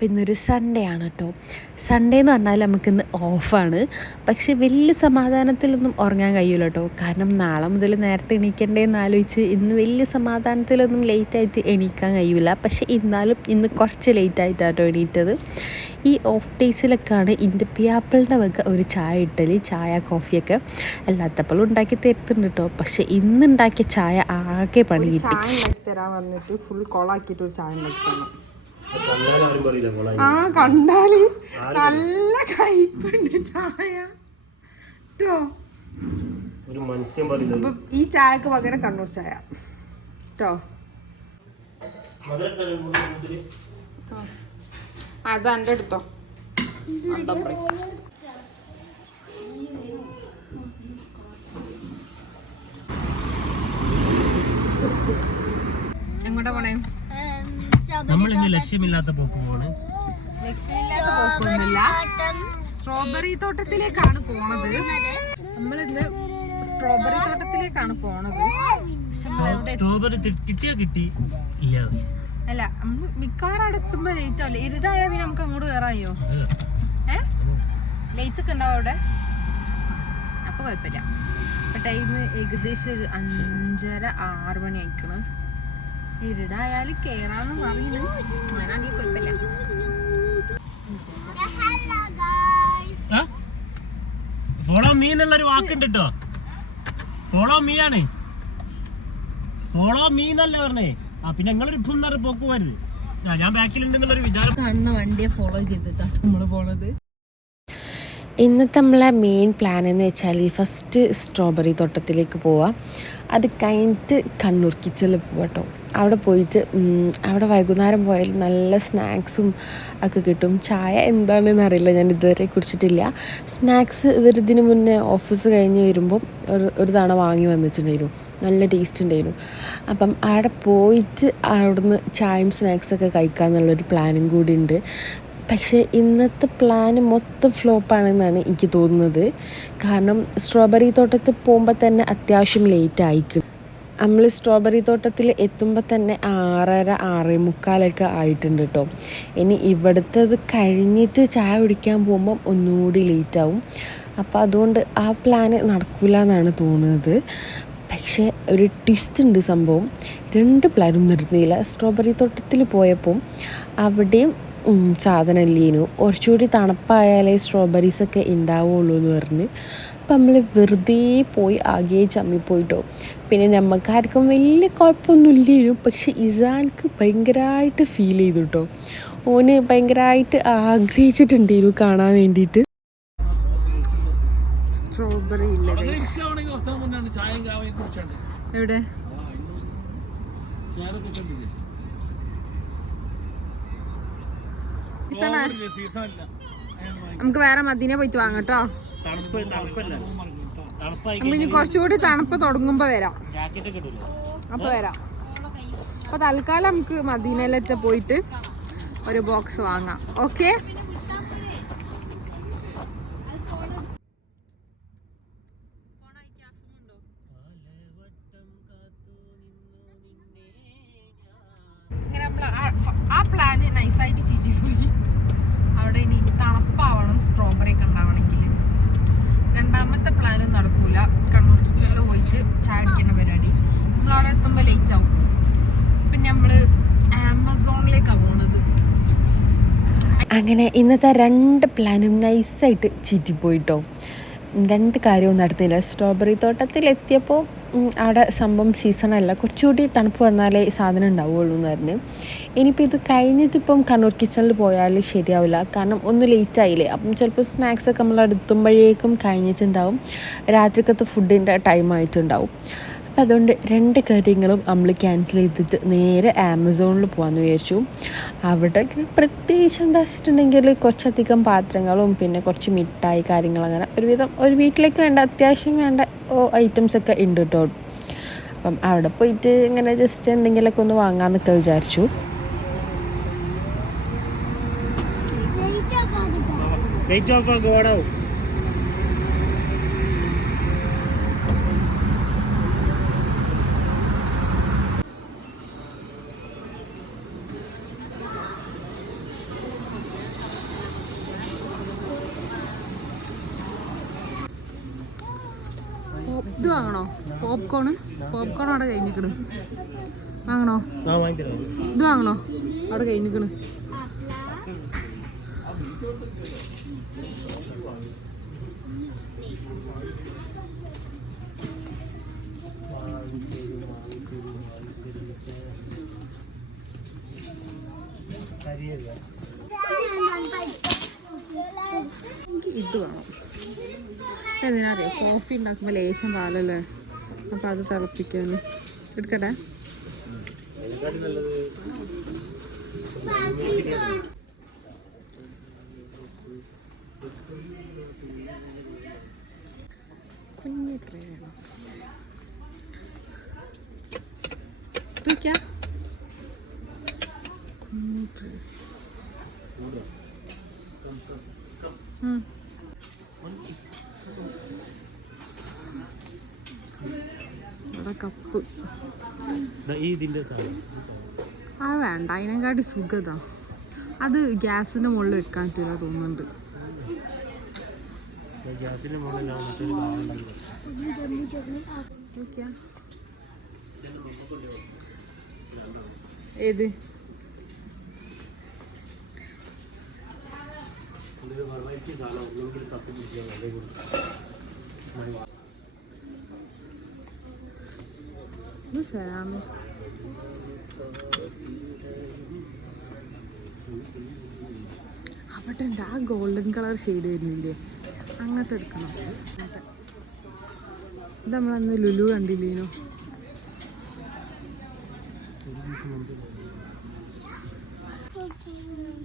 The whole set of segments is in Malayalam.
അപ്പോൾ ഇന്നൊരു സൺഡേ ആണ് കേട്ടോ. സൺഡേ എന്ന് പറഞ്ഞാൽ നമുക്കിന്ന് ഓഫാണ്. പക്ഷേ വലിയ സമാധാനത്തിലൊന്നും ഉറങ്ങാൻ കഴിയില്ല കേട്ടോ. കാരണം നാളെ മുതൽ നേരത്തെ എണീക്കണ്ടേന്ന് ആലോചിച്ച് ഇന്ന് വലിയ സമാധാനത്തിലൊന്നും ലേറ്റായിട്ട് എണീക്കാൻ കഴിയില്ല. പക്ഷേ ഇന്ന് കുറച്ച് ലേറ്റായിട്ടാണ് കേട്ടോ എണീറ്റത്. ഈ ഓഫ് ഡേയ്സിലൊക്കെയാണ് എൻ്റെ പിയാപ്പിളിൻ്റെ വക ഒരു ചായ ഇട്ടല്, ചായ കോഫിയൊക്കെ അല്ലാത്തപ്പോഴും ഉണ്ടാക്കി തരുത്തുണ്ട് കേട്ടോ. പക്ഷേ ഇന്ന് ഉണ്ടാക്കിയ ചായ ആകെ പണി കിട്ടി. ചായ ഉണ്ടാക്കി തരാൻ വന്നിട്ട് ഫുൾ കോളാക്കിയിട്ട് ഒരു ചായ ഉണ്ടാക്കി തന്നു. ആ കണ്ടാല് നല്ല കയ്പുണ്ട് ചായ കേട്ടോ. അപ്പൊ ഈ ചായക്ക് പകരം കണ്ണൂർ ചായ കേട്ടോ. അതെന്റെ എടുത്തോ. എങ്ങോട്ടാ പോണേ? ലക്ഷ്യമില്ലാത്ത പോക്കൊന്നുമല്ല, സ്ട്രോബെറി തോട്ടത്തിലേക്കാണ് പോണത്. നമ്മളിന്ന് സ്ട്രോബെറി തോട്ടത്തിലേക്കാണ് പോണത്. സ്ട്രോബെറി കിട്ടിയാ കിട്ടി, അല്ല നമ്മള് മിക്കവാറും അടുത്തുമ്പോ ലേറ്റ് ആവില്ല. ഇരുടായാ പിന്നെ നമുക്ക് അങ്ങോട്ട് കയറായോ? ലേറ്റ് ഒക്കെ ഉണ്ടാവും അവിടെ, അപ്പൊ കുഴപ്പമില്ല. ഇപ്പൊ ടൈം ഏകദേശം ഒരു 5:30-6 മണി ആയിക്കണ്. ഇരുടായാല് കേറാന്ന് പറയുന്നു. അങ്ങനാണെങ്കിൽ കുഴപ്പമില്ല. ഫോളോ മീ എന്നുള്ളൊരു വാക്കുണ്ട് കേട്ടോ. ഫോളോ മീ ആണ്, ഫോളോ മീ എന്നല്ലേ പറഞ്ഞേ. പിന്നെ നിങ്ങളൊരു ഇപ്പം പോക്ക് വരുത്, ഞാൻ ബാക്കിലുണ്ടെന്നുള്ളൊരു വിചാരം. കാണുന്ന വണ്ടിയെ ഫോളോ ചെയ്തിട്ടാണ് നമ്മള് പോണത്. ഇന്നത്തെ നമ്മളെ മെയിൻ പ്ലാൻ എന്ന് വെച്ചാൽ ഫസ്റ്റ് സ്ട്രോബെറി തോട്ടത്തിലേക്ക് പോവാം. അത് കഴിഞ്ഞിട്ട് കണ്ണൂർ കിച്ചണിൽ പോവാം കേട്ടോ. അവിടെ പോയിട്ട് അവിടെ വൈകുന്നേരം പോയാൽ നല്ല സ്നാക്സും ഒക്കെ കിട്ടും. ചായ എന്താണെന്ന് അറിയില്ല, ഞാൻ ഇതുവരെ കുടിച്ചിട്ടില്ല. സ്നാക്സ് ഇവരിതിന് മുന്നേ ഓഫീസ് കഴിഞ്ഞ് വരുമ്പം ഒരു തവണ വാങ്ങി വന്നിട്ടുണ്ടായിരുന്നു, നല്ല ടേസ്റ്റ് ഉണ്ടായിരുന്നു. അപ്പം അവിടെ പോയിട്ട് അവിടുന്ന് ചായയും സ്നാക്സൊക്കെ കഴിക്കാമെന്നുള്ളൊരു പ്ലാനും കൂടി ഉണ്ട്. പക്ഷേ ഇന്നത്തെ പ്ലാന് മൊത്തം ഫ്ലോപ്പാണെന്നാണ് എനിക്ക് തോന്നുന്നത്. കാരണം സ്ട്രോബെറി തോട്ടത്തിൽ പോകുമ്പോൾ തന്നെ അത്യാവശ്യം ലേറ്റ് ആയിക്കും. നമ്മൾ സ്ട്രോബെറി തോട്ടത്തിൽ എത്തുമ്പോൾ തന്നെ 6:30-6:45 ആയിട്ടുണ്ട് കേട്ടോ. ഇനി ഇവിടുത്തത് കഴിഞ്ഞിട്ട് ചായ കുടിക്കാൻ പോകുമ്പം ഒന്നുകൂടി ലേറ്റാവും. അപ്പോൾ അതുകൊണ്ട് ആ പ്ലാന് നടക്കില്ല എന്നാണ് തോന്നുന്നത്. പക്ഷേ ഒരു ട്വിസ്റ്റ് ഉണ്ട് സംഭവം. 2 പ്ലാനും നിർത്തുന്നില്ല. സ്ട്രോബെറി തോട്ടത്തിൽ പോയപ്പോൾ അവിടെയും സാധനം ഇല്ലേനു, കുറച്ചുകൂടി തണുപ്പായാലേ സ്ട്രോബെറീസൊക്കെ ഉണ്ടാവുള്ളൂ എന്ന് പറഞ്ഞ്. അപ്പം നമ്മൾ വെറുതെ പോയി ആകെ ചമ്മിപ്പോയിട്ടോ. പിന്നെ നമ്മൾക്കാർക്കും വലിയ കുഴപ്പമൊന്നും ഇല്ലേനു. പക്ഷെ ഇസാൻക്ക് ഭയങ്കരമായിട്ട് ഫീൽ ചെയ്തു കേട്ടോ. ഓന് ഭയങ്കരമായിട്ട് ആഗ്രഹിച്ചിട്ടുണ്ടേനു കാണാൻ വേണ്ടിയിട്ട്. സ്ട്രോബെറി ഇല്ല എവിടെ? നമുക്ക് വേറെ മദീന പോയിട്ട് വാങ്ങട്ടോ. നമുക്ക് ഇനി കുറച്ചുകൂടി തണുപ്പ് തുടങ്ങുമ്പോ വരാം. അപ്പൊ വരാം. അപ്പൊ തൽക്കാലം നമുക്ക് മദീനയിലൊക്കെ പോയിട്ട് ഒരു ബോക്സ് വാങ്ങാം. ഓക്കെ, ആ പ്ലാന് നൈസായിട്ട് ചീച്ചി പോയി. അവിടെ ഇനി തണുപ്പാവണം സ്ട്രോബെറി ഒക്കെ ഉണ്ടാവണമെങ്കിൽ. രണ്ടാമത്തെ പ്ലാനും നടക്കൂല. കണ്ണൂർ കിച്ചണിൽ പോയിട്ട് ചായ അടിക്കേണ്ട പരിപാടി. നമ്മൾ അവിടെ എത്തുമ്പോൾ ലേറ്റ് ആവും. പിന്നെ നമ്മള് ആമസോണിലേക്കാണ് പോകുന്നത്. അങ്ങനെ ഇന്നത്തെ 2 പ്ലാനും നൈസായിട്ട് ചീറ്റിപ്പോയിട്ടോ. 2 കാര്യവും നടന്നില്ല. സ്ട്രോബെറി തോട്ടത്തിലെത്തിയപ്പോൾ അവിടെ സംഭവം സീസണല്ല, കുറച്ചുകൂടി തണുപ്പ് വന്നാലേ സാധനം ഉണ്ടാവുള്ളൂ എന്ന് പറഞ്ഞ്. ഇനിയിപ്പോൾ ഇത് കഴിഞ്ഞിട്ടിപ്പം കണ്ണൂർ കിച്ചണിൽ പോയാൽ ശരിയാവില്ല. കാരണം ഒന്ന് ലേറ്റ് ആയില്ലേ. അപ്പം ചിലപ്പോൾ സ്നാക്സൊക്കെ നമ്മൾ അടുത്തുമ്പോഴേക്കും കഴിഞ്ഞിട്ടുണ്ടാവും, രാത്രിക്കത്തെ ഫുഡിൻ്റെ ടൈം ആയിട്ടുണ്ടാവും. അപ്പം അതുകൊണ്ട് 2 കാര്യങ്ങളും നമ്മൾ ക്യാൻസൽ ചെയ്തിട്ട് നേരെ ആമസോണിൽ പോകാമെന്ന് വിചാരിച്ചു. അവിടെ പ്രത്യേകിച്ച് എന്താ വെച്ചിട്ടുണ്ടെങ്കിൽ കുറച്ചധികം പാത്രങ്ങളും പിന്നെ കുറച്ച് മിഠായി കാര്യങ്ങൾ, അങ്ങനെ ഒരു വീട്ടിലേക്ക് വേണ്ട അത്യാവശ്യം വേണ്ട ഐറ്റംസൊക്കെ ഉണ്ട് കേട്ടോ. അപ്പം അവിടെ പോയിട്ട് ഇങ്ങനെ ജസ്റ്റ് എന്തെങ്കിലുമൊക്കെ ഒന്ന് വാങ്ങാമെന്നൊക്കെ വിചാരിച്ചു. ഇത് വാങ്ങണോ? പോപ്കോൺ അവിടെ കഴിഞ്ഞിക്കണ്. വാങ്ങണോ? ഇത് വാങ്ങണോ? അവിടെ കഴിഞ്ഞിക്കണ്. ഇത് വേണം. എന്തിനറിയോ? കോഫി ഉണ്ടാക്കുമ്പോൾ ലേശം പാലല്ലേ, അപ്പം അത് തിളപ്പിക്കാൻ എടുക്കട്ടെ. കുഞ്ഞ് ട്രേ വേണം. കുഞ്ഞ് ട്രേ. ഇവിടെ കപ്പ്. അത് വേണ്ട, അതിനെക്കാട്ടി സുഖതാ. അത് ഗ്യാസിന്റെ മുകളിൽ വെക്കാൻ പറ്റില്ല തോന്നുന്നുണ്ട്. ഏത്? അവിടെ ഉണ്ട് ആ ഗോൾഡൻ കളർ ഷെയ്ഡ് വരുന്നില്ലേ, അങ്ങനത്തെ എടുക്കണം. ഇത് നമ്മളന്ന് ലുലു കണ്ടില്ലേനോ?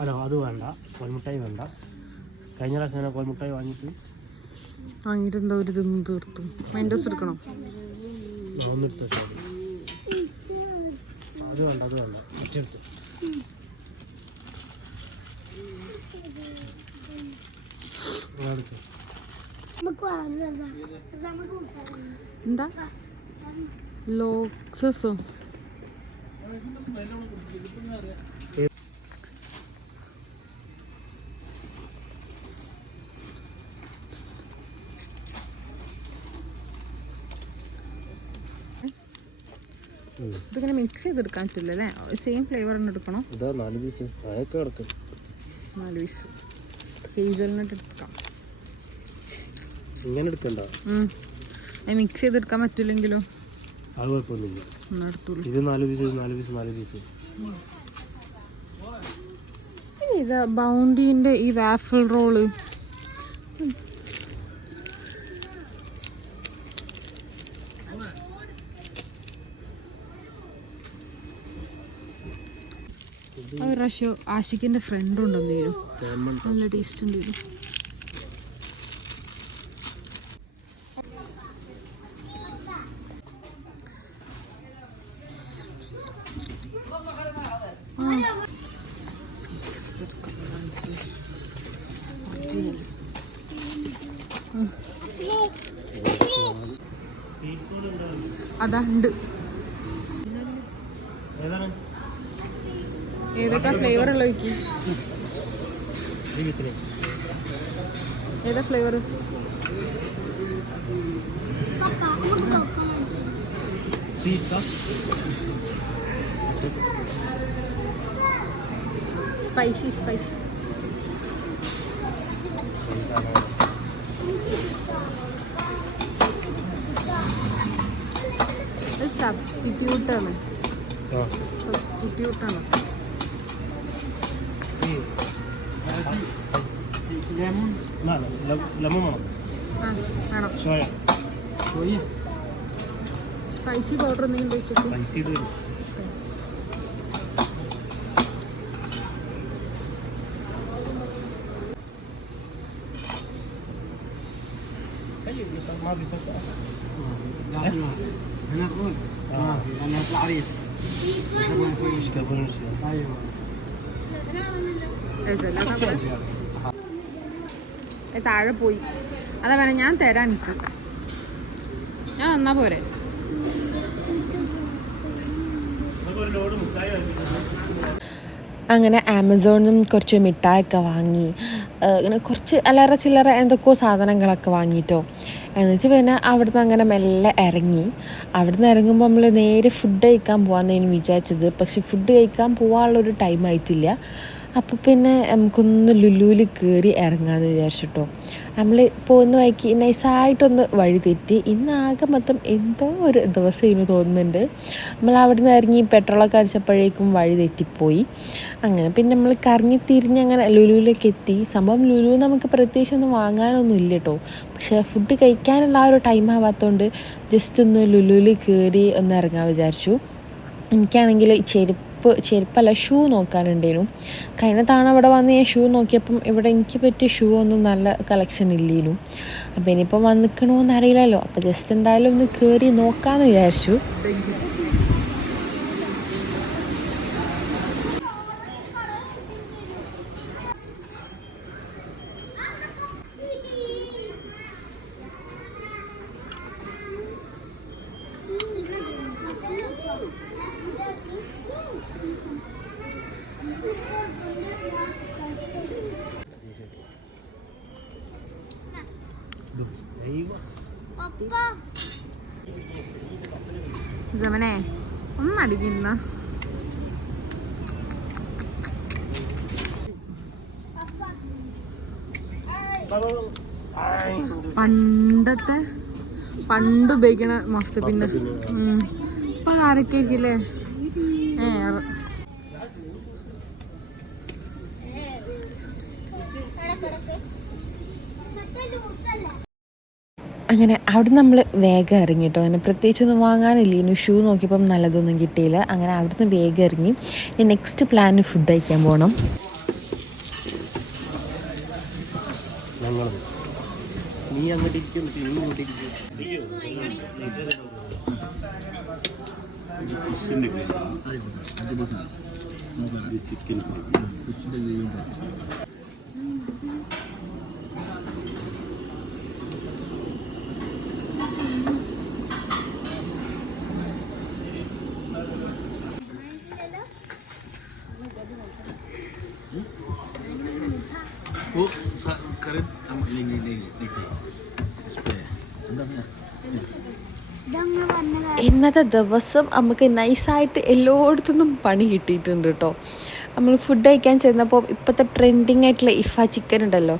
അല്ല അത് വേണ്ട, കോൽമുട്ടായി വേണ്ട. കഴിഞ്ഞ പ്രാവശ്യം കോൽമുട്ടായി വാങ്ങിയിട്ട് എന്താ ഒരു ഇതൊന്നും തീർത്തും. മൈൻഡോസ് എടുക്കണം. ഒന്നെടുത്ത് വെച്ചാൽ അത് വേണ്ട, അത് വേണ്ട, ഒറ്റെടുത്ത്. എന്താ ലോക്സസോ? ഇതിങ്ങനെ മിക്സ് ചെയ്തെടുക്കാൻ പറ്റില്ല അല്ലേ? സെയിം ഫ്ലേവർ തന്നെ എടുക്കണം. 4 പീസ് അതൊക്കെ കിടക്കും. 4 പീസ് ഹേസൽനട്ട് എടുക്കാം. ഇങ്ങനെ എടുക്കണ്ട, മിക്സ് ചെയ്തെടുക്കാൻ പറ്റില്ലെങ്കിലോ? അത് കുഴപ്പമൊന്നുമില്ല. ഇത് 4 പീസ്, 4 പീസ്, 4 പീസ്. ഇതാ ബൗണ്ടീൻ്റെ ഈ വാഫിൾ റോള്. ഒരു പ്രാവശ്യം ആഷിക്കിൻ്റെ ഫ്രണ്ട് ഉണ്ടെന്നേലും നല്ല ടേസ്റ്റ് ഉണ്ടേലും. അതാ ഉണ്ട്. ഏതൊക്കെ ഫ്ലേവർ ഉള്ള നോക്കി? ഏതാ ഫ്ലേവർ? Spicy spicy. സബ്സ്റ്റിറ്റ്യൂട്ടാണ്. സബ്സ്റ്റിറ്റ്യൂട്ടാണ്. സ്പൈസി പൗഡർ എന്തെങ്കിലും വെച്ചിട്ട് താഴെ പോയി. അതാ വേണം, ഞാൻ തരാൻ നിൽക്കാം. ഞാൻ തന്നാ പോരെ? അങ്ങനെ ആമസോണിൽ കുറച്ച് മിഠായൊക്കെ വാങ്ങി, ഇങ്ങനെ കുറച്ച് അല്ലറ ചില്ലറ എന്തൊക്കെയോ സാധനങ്ങളൊക്കെ വാങ്ങിയിട്ടോ. എന്നുവെച്ചാൽ പിന്നെ അവിടുന്ന് അങ്ങനെ മെല്ലെ ഇറങ്ങി. അവിടുന്ന് ഇറങ്ങുമ്പോൾ നമ്മൾ നേരെ ഫുഡ് കഴിക്കാൻ പോകാമെന്നായിരുന്നു വിചാരിച്ചത്. പക്ഷെ ഫുഡ് കഴിക്കാൻ പോകാനുള്ളൊരു ടൈം ആയിട്ടില്ല. അപ്പോൾ പിന്നെ നമുക്കൊന്ന് ലുലുവിൽ കയറി ഇറങ്ങാമെന്ന് വിചാരിച്ചിട്ടോ. നമ്മൾ പോകുന്ന വഴിക്ക് നൈസായിട്ടൊന്ന് വഴി തെറ്റി. ഇന്നാകെ മൊത്തം എന്തോ ഒരു ദിവസം ഇനി തോന്നുന്നുണ്ട്. നമ്മൾ അവിടെ നിന്ന് ഇറങ്ങി പെട്രോളൊക്കെ അടിച്ചപ്പോഴേക്കും വഴി തെറ്റിപ്പോയി. അങ്ങനെ പിന്നെ നമ്മൾ കറങ്ങി തിരിഞ്ഞ് അങ്ങനെ ലുലുവിലേക്ക് എത്തി. സംഭവം ലുലു നമുക്ക് പ്രത്യേകിച്ചൊന്നും വാങ്ങാനൊന്നും ഇല്ല കേട്ടോ. പക്ഷേ ഫുഡ് കഴിക്കാനുള്ള ആ ഒരു ടൈം ആവാത്തതുകൊണ്ട് ജസ്റ്റ് ഒന്ന് ലുലുവിൽ കയറി ഒന്ന് ഇറങ്ങാൻ വിചാരിച്ചു. എനിക്കാണെങ്കിൽ ചെരുപ്പല്ല ഷൂ നോക്കാനുണ്ടേനു. കഴിഞ്ഞ തവണ ഇവിടെ വന്ന് ഞാൻ ഷൂ നോക്കിയപ്പം ഇവിടെ എനിക്ക് പറ്റിയ ഷൂ ഒന്നും നല്ല കളക്ഷൻ ഇല്ലേനു. അപ്പോൾ ഇനിയിപ്പം വന്നിക്കണമെന്ന് അറിയില്ലല്ലോ. അപ്പോൾ ജസ്റ്റ് എന്തായാലും ഒന്ന് കയറി നോക്കാമെന്ന് വിചാരിച്ചു. ജമനെ ഒന്നടിക്കുന്ന പണ്ട് ഉപയോഗിക്കണ മഫ്ത. പിന്നെ ഇപ്പൊ ആരൊക്കെ ആയിരിക്കില്ലേ? അങ്ങനെ അവിടെ നമ്മൾ വേഗം ഇറങ്ങി കേട്ടോ. അങ്ങനെ പ്രത്യേകിച്ചൊന്നും വാങ്ങാനില്ലേനു. ഷൂ നോക്കിയപ്പം നല്ലതൊന്നും കിട്ടിയില്ല. അങ്ങനെ അവിടുന്ന് വേഗം ഇറങ്ങി. ഇനി നെക്സ്റ്റ് പ്ലാന് ഫുഡ് കഴിക്കാൻ പോകണം. നീ അങ്ങോട്ട് ഇരിക്കും, നീ ഇങ്ങോട്ട് ഇരിക്കും. ചിക്കൻ ഇന്നത്തെ ദിവസം നമുക്ക് നൈസായിട്ട് എല്ലായിടത്തുനിന്നും പണി കിട്ടിയിട്ടുണ്ട് കേട്ടോ. നമ്മൾ ഫുഡ് കഴിക്കാൻ ചെന്നപ്പോൾ ഇപ്പോഴത്തെ ട്രെൻഡിങ് ആയിട്ടുള്ള ഇഫ ചിക്കൻ ഉണ്ടല്ലോ,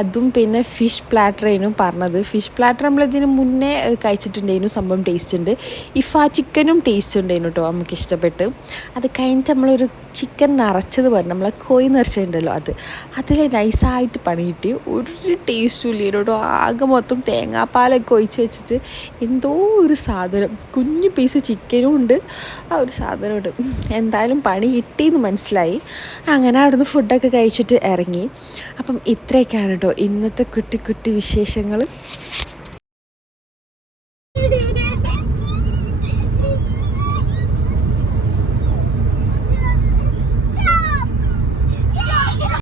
അതും പിന്നെ ഫിഷ് പ്ലാറ്ററേനും പറഞ്ഞത്. ഫിഷ് പ്ലാറ്റർ നമ്മളിതിന് മുന്നേ കഴിച്ചിട്ടുണ്ടായിരുന്നു, സംഭവം ടേസ്റ്റ് ഉണ്ട്. ഇഫ ചിക്കനും ടേസ്റ്റ് ഉണ്ടായിരുന്നു കേട്ടോ, നമുക്ക് ഇഷ്ടപ്പെട്ട്. അത് കഴിഞ്ഞിട്ട് നമ്മളൊരു ചിക്കൻ നിറച്ചത് പറഞ്ഞു, നമ്മളെ കോഴി നിറച്ചിട്ടുണ്ടല്ലോ, അതിൽ നൈസായിട്ട് പണി കിട്ടി. ഒരു ടേസ്റ്റും ഇല്ല കേട്ടോ. ആകെ മൊത്തം തേങ്ങാപ്പാലൊക്കെ ഒഴിച്ച് വെച്ചിട്ട് എന്തോ ഒരു സാധനം, കുഞ്ഞു പീസ് ചിക്കനും ഉണ്ട്, ആ ഒരു സാധനമുണ്ട്. എന്തായാലും പണി കിട്ടിയെന്ന് മനസ്സിലായി. അങ്ങനെ അവിടുന്ന് ഫുഡൊക്കെ കഴിച്ചിട്ട് ഇറങ്ങി. അപ്പം ഇത്രയൊക്കെയാണ് കേട്ടോ ഇന്നത്തെ കുട്ടി വിശേഷങ്ങൾ.